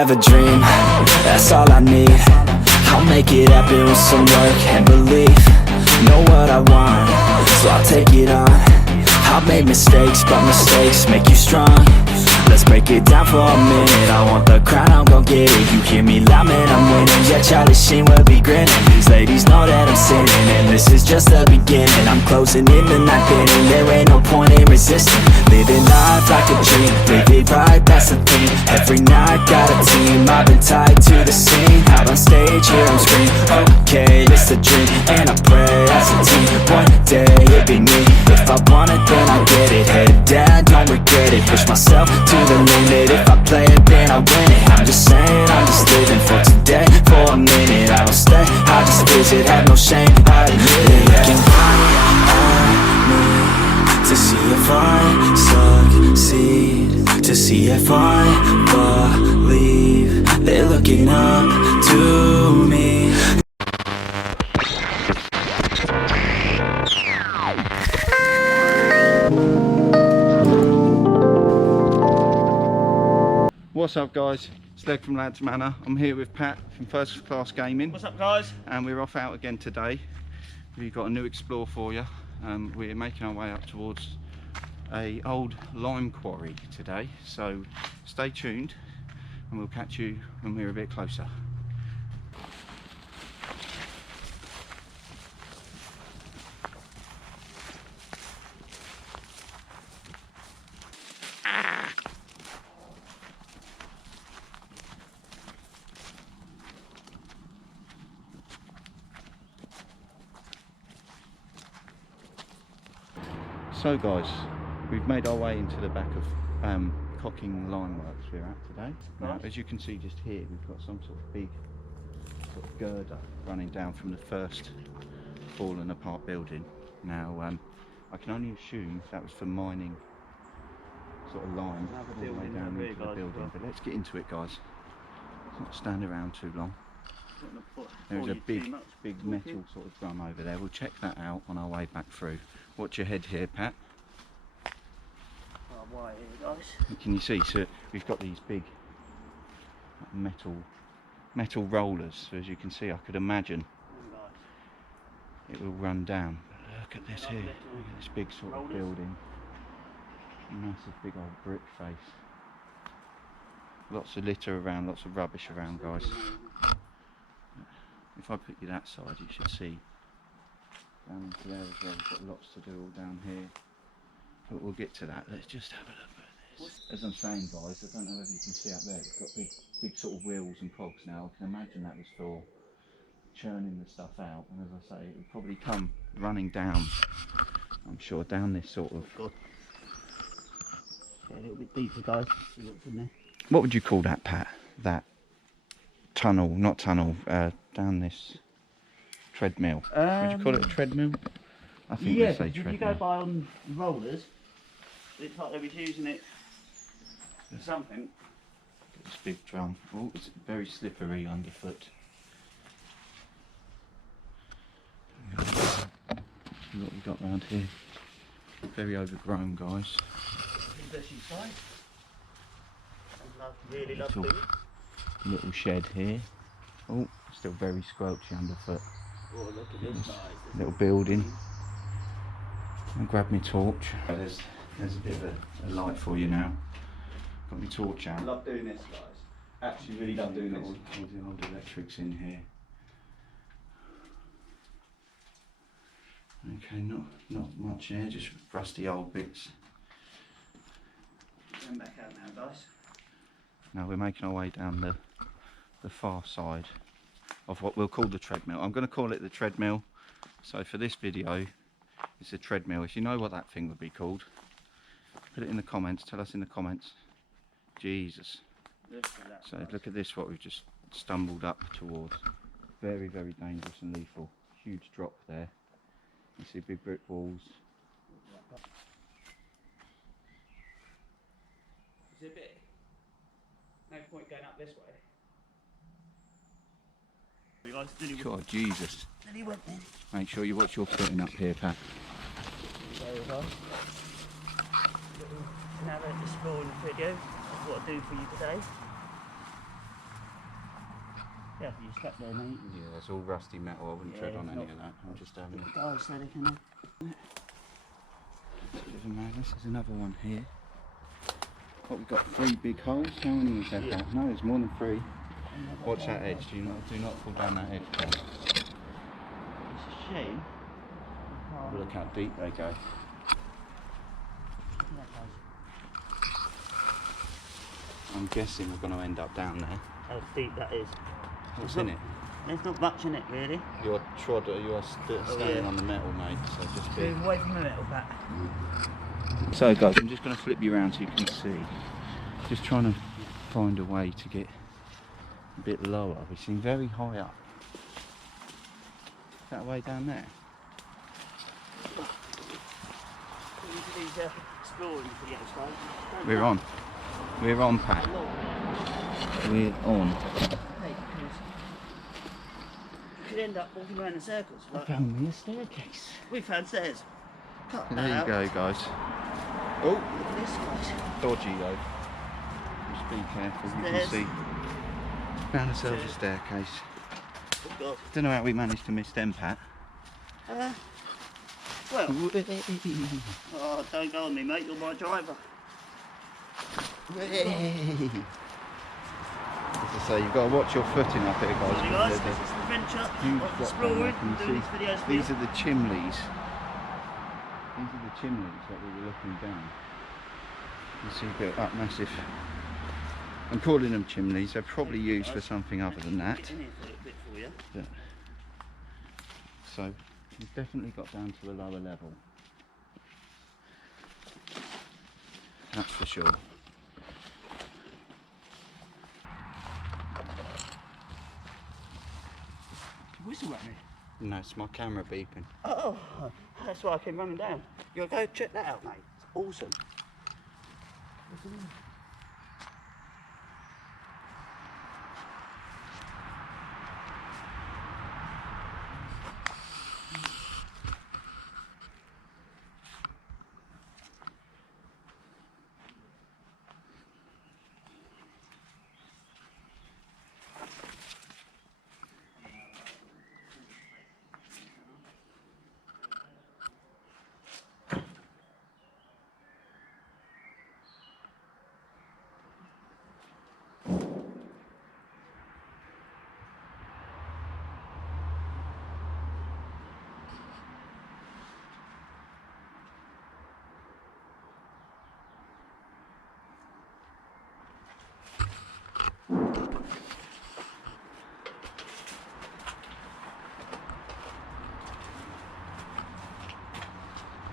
have a dream, that's all I need. I'll make it happen with some work and belief. Know what I want, so I'll take it on. I've made mistakes, but mistakes make you strong. Let's break it down for a minute. I want the crown, I'm gon' get it. You hear me loud, man, I'm winning. Yeah, Charlie Sheen will be grinning. These ladies know that I'm sinning, and this is just the beginning. I'm closing in the ninth inning, there ain't no point in resisting. Living life like a dream, live it right, that's the thing. Every night, got a team, I've been tied to the scene. Out on stage, here I'm screaming, okay, this a dream. And I pray as a team, one day it'll be me. If I want it, then I'll get it. Head down, don't regret it. Push myself to the limit. If I play it, then I win it. I'm just saying, I'm just living for today. For a minute, I don't stay, I just visit. Have no shame, I admit it. Looking right at me to see if I succeed, to see if I believe. They're looking up to me. What's up, guys? It's Leg from Lads Manor. I'm here with Pat from First Class Gaming. What's up, guys? And we're off out again today. We've got a new explore for you. We're making our way up towards a old lime quarry today. So stay tuned and we'll catch you when we're a bit closer. So guys, we've made our way into the back of Cocking Limeworks we're at today. Now, as you can see just here, we've got some sort of big sort of girder running down from the first fallen apart building. Now, I can only assume that was for mining sort of lime all the way down into the building. But let's get into it, guys. Let's not stand around too long. There's a big metal sort of drum over there. We'll check that out on our way back through. Watch your head here, Pat. Can you see? So we've got these big metal rollers. So as you can see, I could imagine it will run down. But look at this here. Look at this big sort of building. Massive big old brick face. Lots of litter around, lots of rubbish around, guys. If I put you that side, you should see down into there as well. We've got lots to do all down here, but we'll get to that. Let's just have a look at this. As I'm saying, guys, I don't know whether you can see up there, it's got big sort of wheels and cogs now. I can imagine that was for churning the stuff out, and as I say, it would probably come running down, I'm sure, down this sort of... Yeah, a little bit deeper, guys. See what's in there. What would you call that, Pat? Tunnel, not tunnel, down this treadmill. Would you call it a treadmill? I think they say treadmill. If you go by on rollers, it's like they was using it for something. This big drum. Oh, it's very slippery underfoot. See what we've got around here. Very overgrown, guys. Really lovely. Little shed here. Oh, still very squelchy underfoot. Oh, look at this, guys. Little building. I'll grab my torch. There's a bit of a light for you now. Got my torch out. I love doing this, guys. Actually, really love doing this. All the old electrics in here. Okay, not much here, just rusty old bits. Come back out now, guys. Now we're making our way down the far side of what we'll call the treadmill. I'm going to call it the treadmill. So for this video, it's a treadmill. If you know what that thing would be called, put it in the comments. Tell us in the comments. Jesus. So look at this, what we've just stumbled up towards. Very, very dangerous and lethal. Huge drop there. You see big brick walls. Is it big? No point going up this way. God, Jesus. Make sure you watch your footing up here, Pat. There we go. Now that exploring video, that's what I do for you today. Yeah, you stuck there, mate. Yeah, it's all rusty metal. I wouldn't tread on any of that. I'm just having a Guys, steady, can I? bit of a madness. There's another one here. What, we've got 3 big holes. How many is that? Yeah. No, there's more than 3. Watch that edge. Do not fall down that edge. Guys. It's a shame. Look how deep they go. I'm guessing we're going to end up down there. How deep that is. What's in it? There's not much in it, really. You're standing on the metal, mate, so just be... Move away from the metal back. So guys, I'm just going to flip you around so you can see. Just trying to find a way to get a bit lower. We seem very high up. Is that way down there? We're on. We're on, Pat. We're on. You could end up walking around in circles. I found me a staircase. We found stairs. Cut that There you out. go, guys. Oh, Look at this, guys. dodgy though. Just be careful. You can Stairs. see. Found ourselves a staircase. Oh, God. Don't know how we managed to miss them, Pat. Well, oh, don't go on me, mate. You're my driver. As I say, you've got to watch your footing up here, guys. Sorry, guys. This is the adventure Huge of drop exploring down there, and can doing you these see? videos for These you. are the Chimleys. These are the Chimleys that we were looking down. You see, built up massive. I'm calling them Chimleys. They're probably used for something other than that. Get in here for a little bit for you. But, so we've definitely got down to a lower level. That's for sure. Whistle at me. No, it's my camera beeping. Oh, that's why I came running down. You gotta go check that out, mate. It's awesome.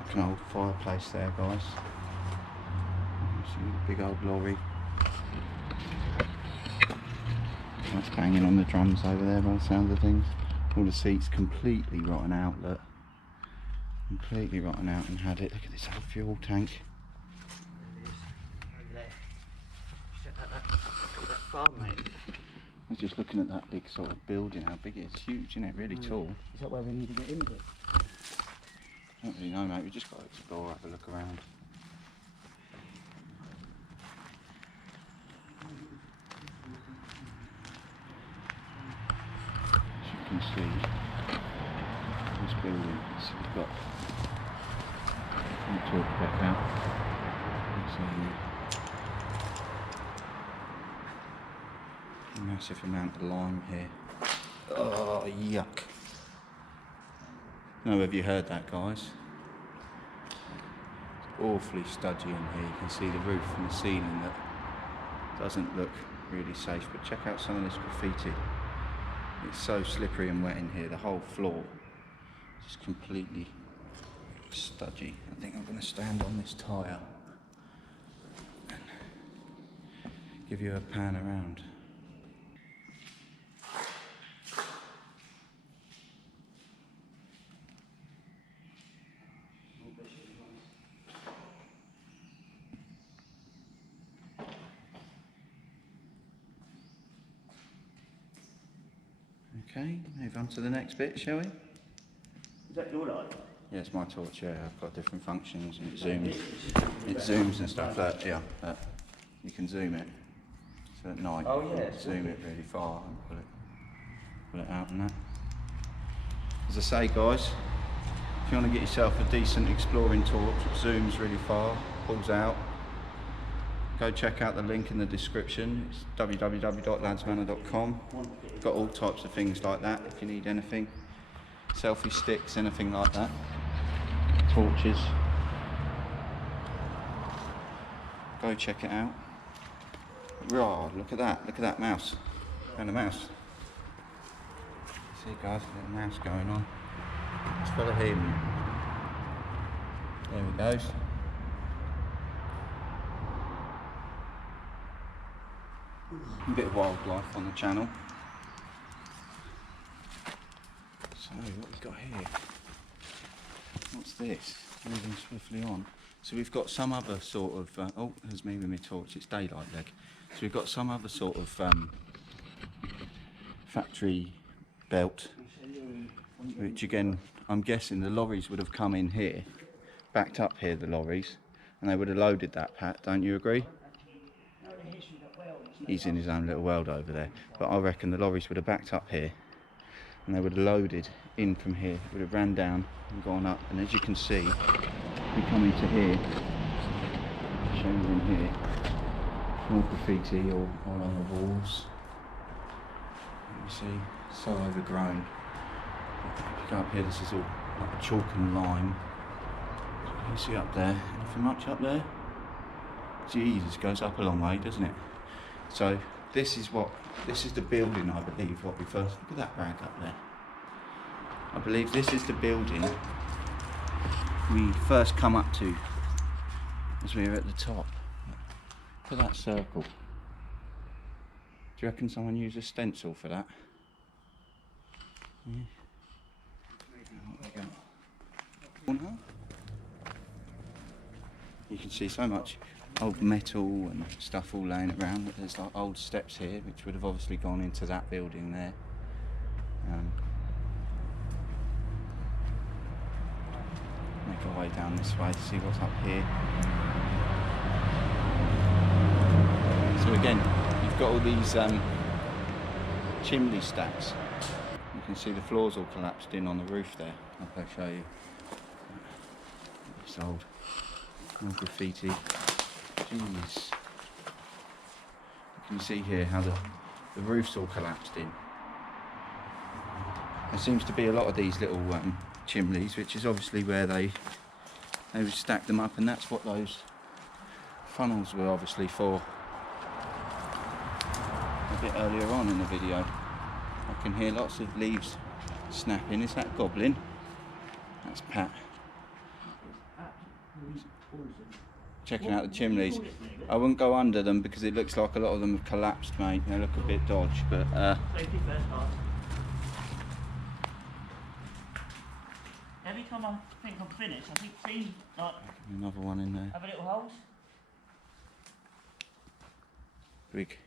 Like an old fireplace there, guys. See the big old lorry. That's banging on the drums over there by the sound of things. All the seats completely rotten out, look. Completely rotten out and had it. Look at this old fuel tank. Over there. Check that farm, mate. I was just looking at that big sort of building, how big it is. Huge, isn't it? Really tall. Is that where we need to get into it? Don't really know, mate. We just got to explore, have a look around. As you can see, this building, so we've got, we'll talk about that. It's a massive amount of lime here. Oh, yuck. No, have you heard that, guys? It's awfully studgy in here. You can see the roof and the ceiling that doesn't look really safe. But check out some of this graffiti. It's so slippery and wet in here. The whole floor is just completely studgy. I think I'm going to stand on this tyre and give you a pan around. Okay, move on to the next bit, shall we? Is that your light? Yeah, it's my torch, yeah. I've got different functions and it zooms. It zooms and stuff. Yeah, you can zoom it. So at night, Oh, you yeah, can zoom it really far and put it. pull it out and that. As I say guys, if you want to get yourself a decent exploring torch that zooms really far, pulls out, go check out the link in the description. It's www.ladsmanor.com. Got all types of things like that if you need anything. Selfie sticks, anything like that. Torches. Go check it out. Raw, look at that mouse. And a mouse. See guys, a little mouse going on. Let's follow him. There he goes. A bit of wildlife on the channel. So what we've got here? What's this? Moving swiftly on. So we've got some other sort of oh, there's me with my torch. It's daylight leg. So we've got some other sort of factory belt, which again I'm guessing the lorries would have come in here, backed up here, the lorries, and they would have loaded that, Pat, don't you agree? He's in his own little world over there, but I reckon the lorries would have backed up here and they would have loaded in from here, would have ran down and gone up, and as you can see we come into here, show you in here, more graffiti all on the walls. You see, so overgrown. If you go up here, this is all like chalk and lime. You see up there, anything much up there? Jesus, goes up a long way, doesn't it? So this is the building, I believe, what we first, look at that rag up there. I believe this is the building we first come up to as we were at the top. Look at that circle. Do you reckon someone used a stencil for that? Yeah. You can see so much old metal and stuff all laying around. There's like old steps here which would have obviously gone into that building there. Make our way down this way to see what's up here. So again, you've got all these chimney stacks. You can see the floors all collapsed in on the roof there. I'll show you. It's old graffiti. Jeez. You can see here how the roof's all collapsed in. There seems to be a lot of these little chimneys, which is obviously where they would stack them up, and that's what those funnels were obviously for. A bit earlier on in the video, I can hear lots of leaves snapping. Is that Goblin? That's Pat. Checking out the chimneys. I wouldn't go under them because it looks like a lot of them have collapsed, mate. They look a bit dodgy, but Safety first, guys. Every time I think I'm finished, I think see like another one in there. have a little holes. Big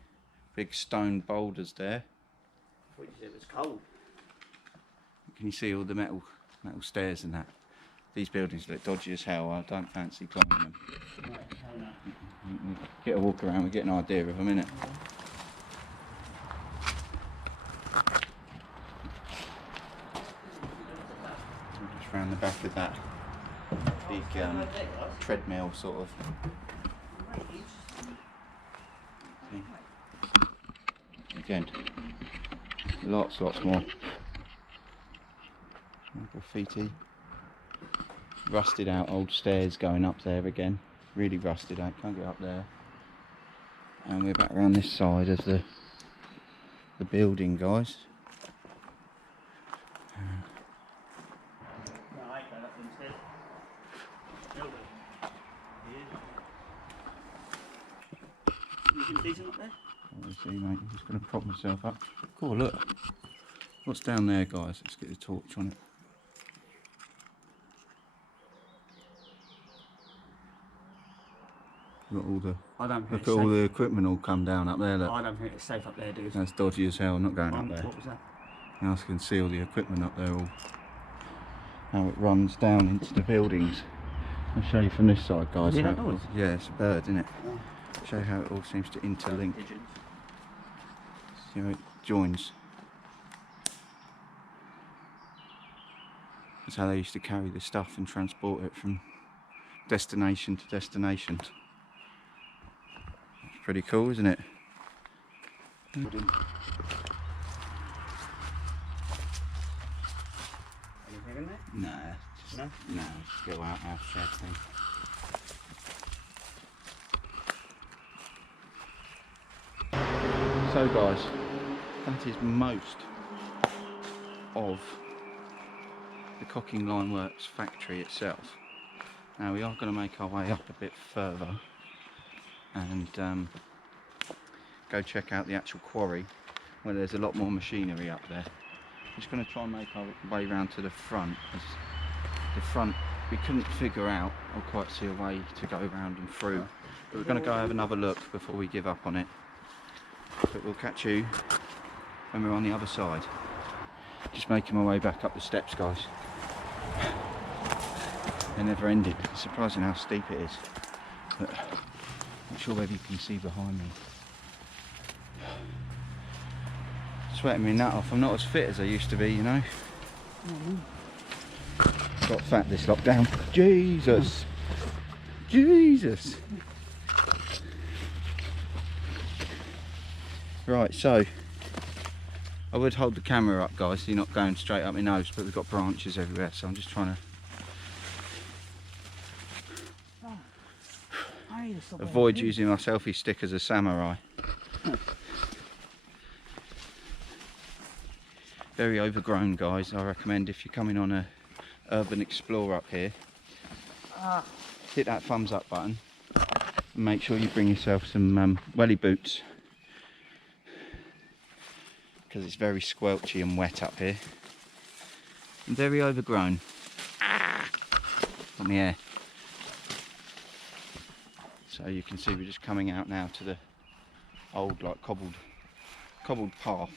stone boulders there. I thought you said it was cold. Can you see all the metal stairs and that? These buildings look dodgy as hell. I don't fancy climbing them. Right, hell no. Get a walk around, we get an idea of them, innit? Just round the back of that big treadmill sort of. See? Again, lots more. More graffiti. Rusted out old stairs going up there again. Really rusted out, can't get up there. And we're back around this side of the building, guys. No, I ain't going up instead. Anything decent up there? Let's see, mate. I'm just going to prop myself up. Cool, look. What's down there, guys? Let's get the torch on it. Look at all the, I don't think look it's at all safe. the equipment all come down up there, look. I don't think it's safe up there, dude. That's dodgy as hell, I'm not going up there. What was that? Now I can see all the equipment up there, all how it runs down into the buildings. I'll show you from this side, guys. Is it how that noise? Yeah, it's a bird, isn't it? Oh. Show how it all seems to interlink. Pigeons. See how it joins. That's how they used to carry the stuff and transport it from destination to destination. It's pretty cool, isn't it? Anything in there? Nah, just, No? no, just go out our shed thing. So guys, that is most of the Cocking Line Works factory itself. Now we are going to make our way up a bit further and go check out the actual quarry where there's a lot more machinery up there. Just going to try and make our way round to the front, as the front we couldn't figure out or quite see a way to go around and through, but we're going to go have another look before we give up on it. But we'll catch you when we're on the other side. Just making my way back up the steps, guys. They're never ending. It's surprising how steep it is, but not sure whether you can see behind me. Sweating me nut off. I'm not as fit as I used to be, you know. Got fat this lockdown. Jesus. Jesus. Right, so I would hold the camera up, guys, so you're not going straight up my nose, but we've got branches everywhere, so I'm just trying to avoid using my selfie stick as a samurai. Very overgrown, guys. I recommend if you're coming on a urban explorer up here, hit that thumbs up button and make sure you bring yourself some welly boots, because it's very squelchy and wet up here and very overgrown. Got my hair. So you can see we're just coming out now to the old, like, cobbled path,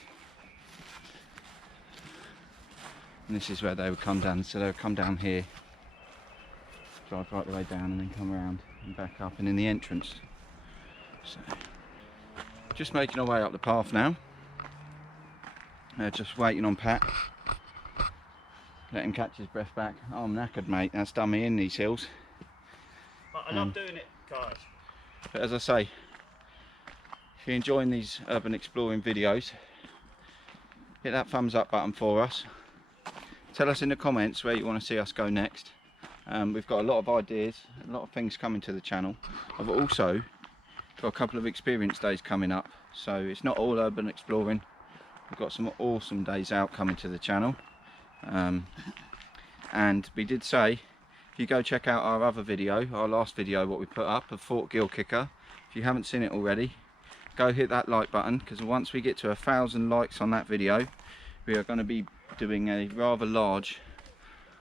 and this is where they would come down. So they would come down here, drive right the way down, and then come around and back up and in the entrance. So just making our way up the path now. Just waiting on Pat. Let him catch his breath back. Oh, I'm knackered, mate. That's done me in these hills. But I love doing it, guys. But as I say, if you're enjoying these urban exploring videos, hit that thumbs up button for us. Tell us in the comments where you want to see us go next. We've got a lot of ideas, a lot of things coming to the channel. I've also got a couple of experience days coming up, so it's not all urban exploring. We've got some awesome days out coming to the channel, and we did say, if you go check out our other video, our last video, what we put up of Fort Gill Kicker, if you haven't seen it already, go hit that like button, because once we get to 1,000 likes on that video, we are going to be doing a rather large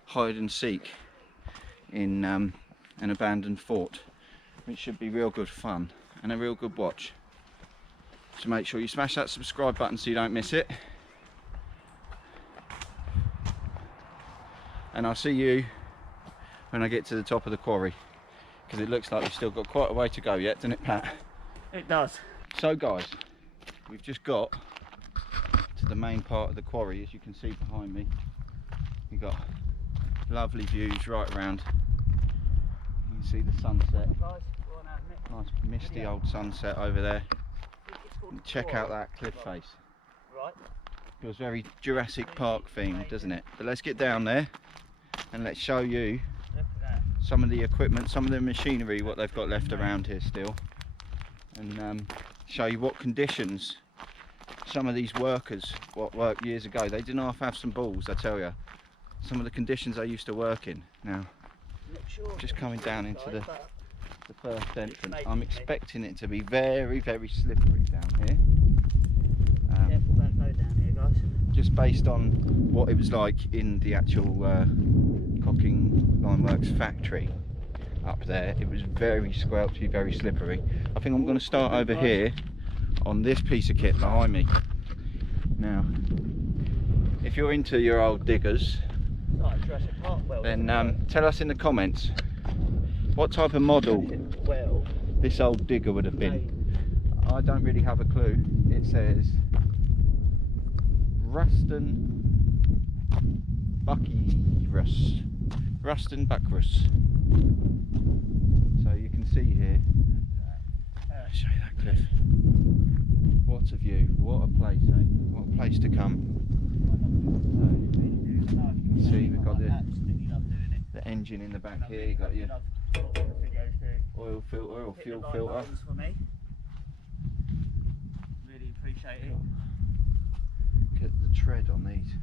hide and seek in an abandoned fort, which should be real good fun and a real good watch. So make sure you smash that subscribe button so you don't miss it. And I'll see you when I get to the top of the quarry, because it looks like we've still got quite a way to go yet, doesn't it, Pat? It does. So guys, we've just got to the main part of the quarry. As you can see behind me, we've got lovely views right around. You can see the sunset. Nice misty old sunset over there. And check out that cliff face. Right. Feels very Jurassic Park themed, doesn't it? But let's get down there and let's show you some of the equipment, some of the machinery, what they've got left around here still, and show you what conditions some of these workers, what worked years ago, they didn't half have some balls, I tell you. Some of the conditions they used to work in. Now, just coming down into the first entrance, I'm expecting it to be very, very slippery down here. Careful, don't go down here, guys. Just based on what it was like in the actual Cocking Line Works factory up there, it was very squelchy, very slippery. I think I'm going to start over here on this piece of kit behind me. Now, if you're into your old diggers, then tell us in the comments what type of model this old digger would have been. I don't really have a clue. It says Ruston Rust and Buckrus. So you can see here, I'll show you that cliff. What a view, what a place, eh? What a place to come. You can see we've got the engine in the back here, you got your oil filter or fuel filter. Really appreciate it. Look at the tread on these.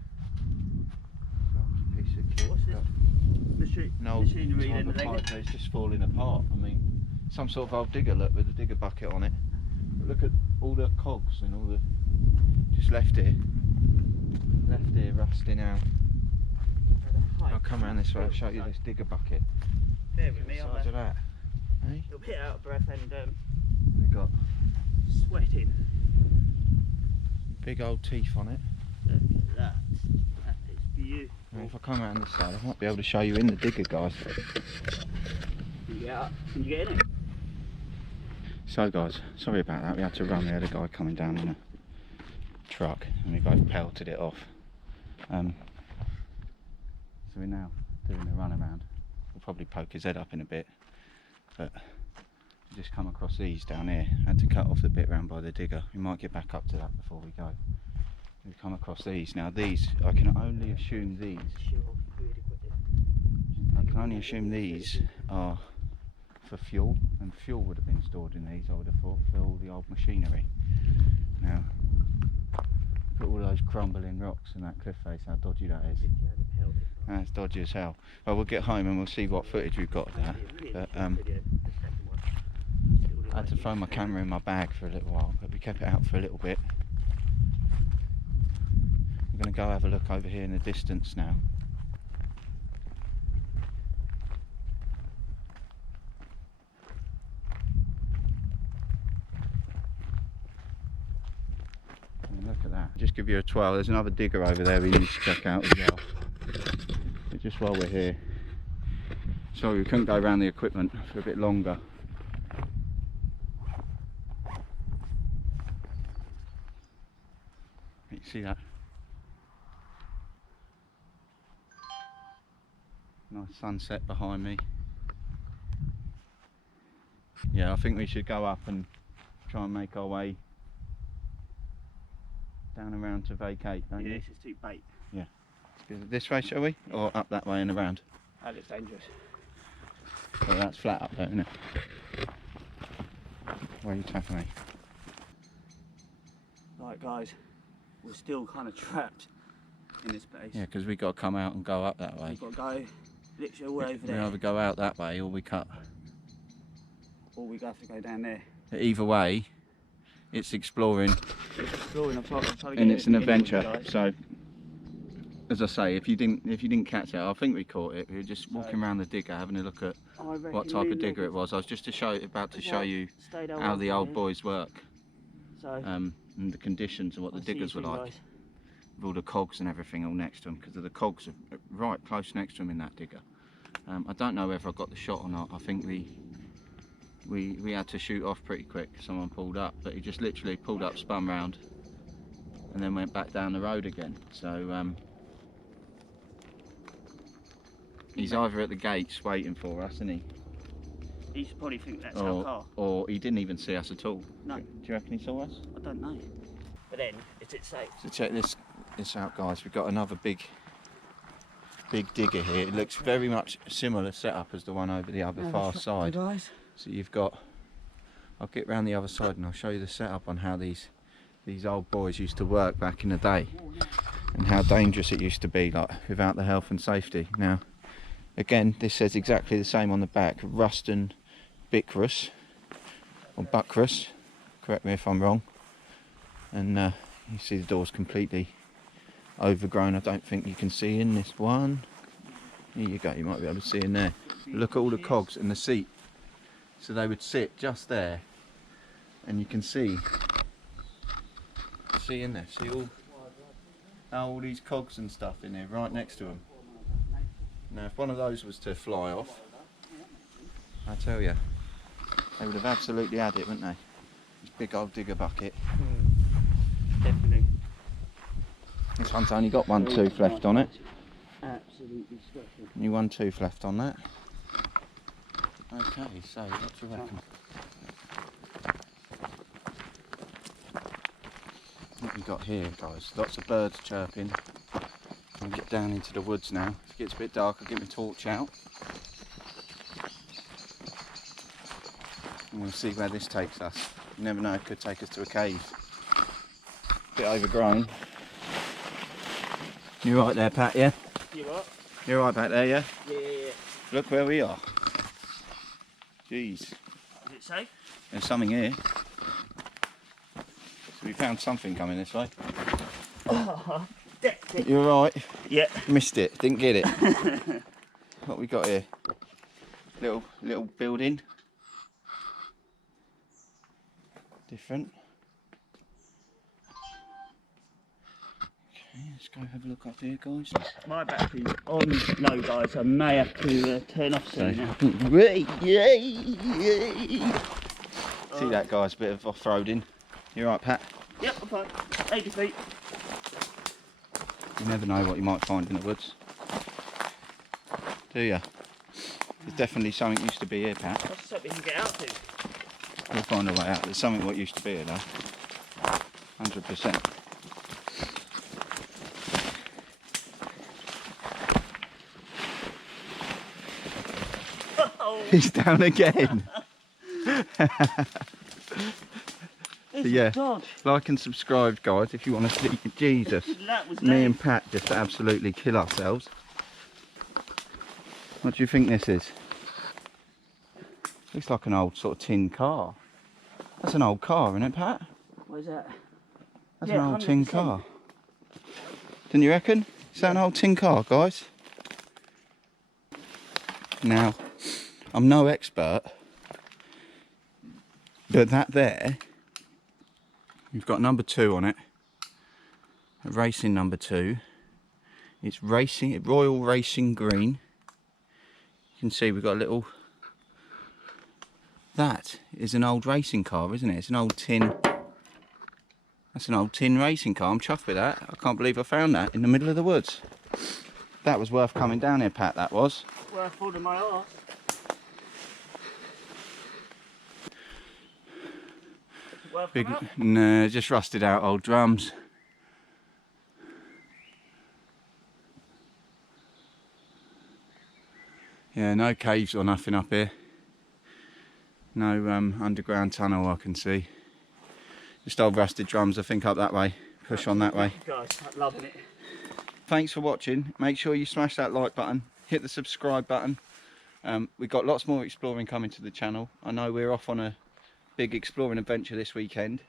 Got a piece of kit. What's this? Machinery type then, of pipe that's just falling apart. I mean, some sort of old digger, look, with a digger bucket on it. But look at all the cogs and all the just left here rusting out. I'll come around this way, I'll show you this digger bucket. Bear with me, I'm size of that. a little bit out of breath and We've got sweating. big old teeth on it. Look at that. That is beautiful. Now if I come around this side, I might be able to show you in the digger, guys. Yeah, can you get in it? So guys, sorry about that, we had to run. We had a guy coming down in a truck and we both pelted it off. So we're now doing a run around. We'll probably poke his head up in a bit, but we just come across these down here. Had to cut off the bit round by the digger. We might get back up to that before we go. We've come across these. Now these, I can only assume these are for fuel, and fuel would have been stored in these, I would have thought, for all the old machinery. Now, look at all those crumbling rocks and that cliff face, how dodgy that is. That's dodgy as hell. Well, we'll get home and we'll see what footage we've got of that. But I had to throw my camera in my bag for a little while, but we kept it out for a little bit. We're going to go have a look over here in the distance now. Look at that. Just give you a twirl. There's another digger over there we need to check out as well. But just while we're here, sorry we couldn't go around the equipment for a bit longer. You see that? Nice sunset behind me. Yeah, I think we should go up and try and make our way down around to vacate, don't you? This is too bait. Yeah. This way, shall we? Or up that way and around? That looks dangerous. Well, that's flat up there, isn't it? Where are you tapping me? Right guys, we're still kind of trapped in this place. Yeah, because we've got to come out and go up that way. We've got to go literally all over We there. either go out that way or we cut. Or we have to go down there. Either way, it's exploring. I'm trying to get And it's an in with you adventure. guys. So, as I say, if you didn't catch it, I think we caught it. We were just walking around the digger, having a look at I reckon what type me of digger and it was. I was just about to show you stayed how the old there. boys work, So, and the conditions and what the I'll see diggers you were soon, like, guys. with all the cogs and everything all next to them, because the cogs are right close next to them in that digger. I don't know whether I got the shot or not. I think we had to shoot off pretty quick. Someone pulled up, but he just literally pulled up, spun round, and then went back down the road again. So he's either at the gates waiting for us, isn't he? He should probably think that's our car. Or he didn't even see us at all. No. Do you reckon he saw us? I don't know. But then, is it safe? So check this out, guys. We've got another big digger here. It looks very much a similar setup as the one over the other far side. Guys. So you've got, I'll get round the other side and I'll show you the setup on how these old boys used to work back in the day, and how dangerous it used to be, like without the health and safety. Now, again, this says exactly the same on the back: Rust and Buckrus, or Buckrus. Correct me if I'm wrong. And you see the door's completely overgrown. I don't think you can see in this one. Here you go. You might be able to see in there. Look at all the cogs and the seat. So they would sit just there, and you can see in there. See all these cogs and stuff in there, right next to them. Now, if one of those was to fly off, I tell you, they would have absolutely had it, wouldn't they? This big old digger bucket. Definitely. This one's only got one tooth left on it. absolutely smashing. Only one tooth left on that. Okay, so what do you reckon? What we got here, guys? Lots of birds chirping. I'll get down into the woods now. If it gets a bit dark, I'll get my torch out. And we'll see where this takes us. You never know, it could take us to a cave. Bit overgrown. You right there, Pat, yeah? You what? You're right back there, yeah? Yeah. Look where we are. Jeez. Is it safe? There's something here. So we found something coming this way. Oh, that's it. You're right. Yeah. Missed it. Didn't get it. What we got here? Little building. Different. Okay, let's go have a look up here, guys. My battery's on low, guys. I may have to turn off soon now. See that, guys? Bit of off-roading. You right, Pat? Yep, I'm fine. 80 feet. You never know what you might find in the woods. Do you? There's definitely something used to be here, Pat. That's something we can get out to. We'll find a way out. There's something what used to be here, though. 100%. Oh, He's down again. it's Yeah. a dodge. Like and subscribe, guys, if you want to see Jesus. That was Me dead. and Pat just absolutely kill ourselves. What do you think this is? Looks like an old sort of tin car. That's an old car, isn't it, Pat? What is that? That's Yeah, an old tin 100%. car. Didn't you reckon? Is that an old tin car, guys? Now, I'm no expert, but that there, you've got number 2 on it. A racing number 2. It's racing, Royal Racing Green. You can see we've got a little. That is an old racing car, isn't it? It's an old tin. That's an old tin racing car. I'm chuffed with that. I can't believe I found that in the middle of the woods. That was worth coming down here, Pat, that was. Worth holding my arse. Worth Big, coming up? no, just rusted out old drums. Yeah, no caves or nothing up here. No underground tunnel I can see. Just old rusted drums, I think, up that way. Push on that way. Guys, I'm loving it. Thanks for watching. Make sure you smash that like button, hit the subscribe button. We've got lots more exploring coming to the channel. I know we're off on a big exploring adventure this weekend.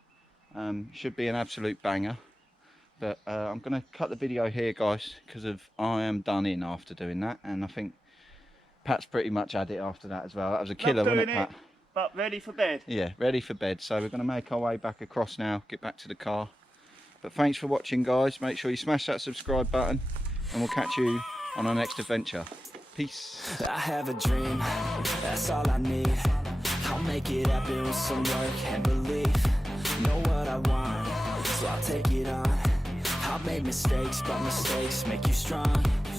Should be an absolute banger. But I'm going to cut the video here, guys, because I am done in after doing that. And I think Pat's pretty much had it after that as well. That was a killer, wasn't it, Pat? But ready for bed. Yeah, ready for bed. So we're going to make our way back across now, get back to the car. But thanks for watching, guys. Make sure you smash that subscribe button, and we'll catch you on our next adventure. Peace. I have a dream, that's all I need. I'll make it happen with some work and belief. Know what I want, so I'll take it on. I've made mistakes, but mistakes make you strong.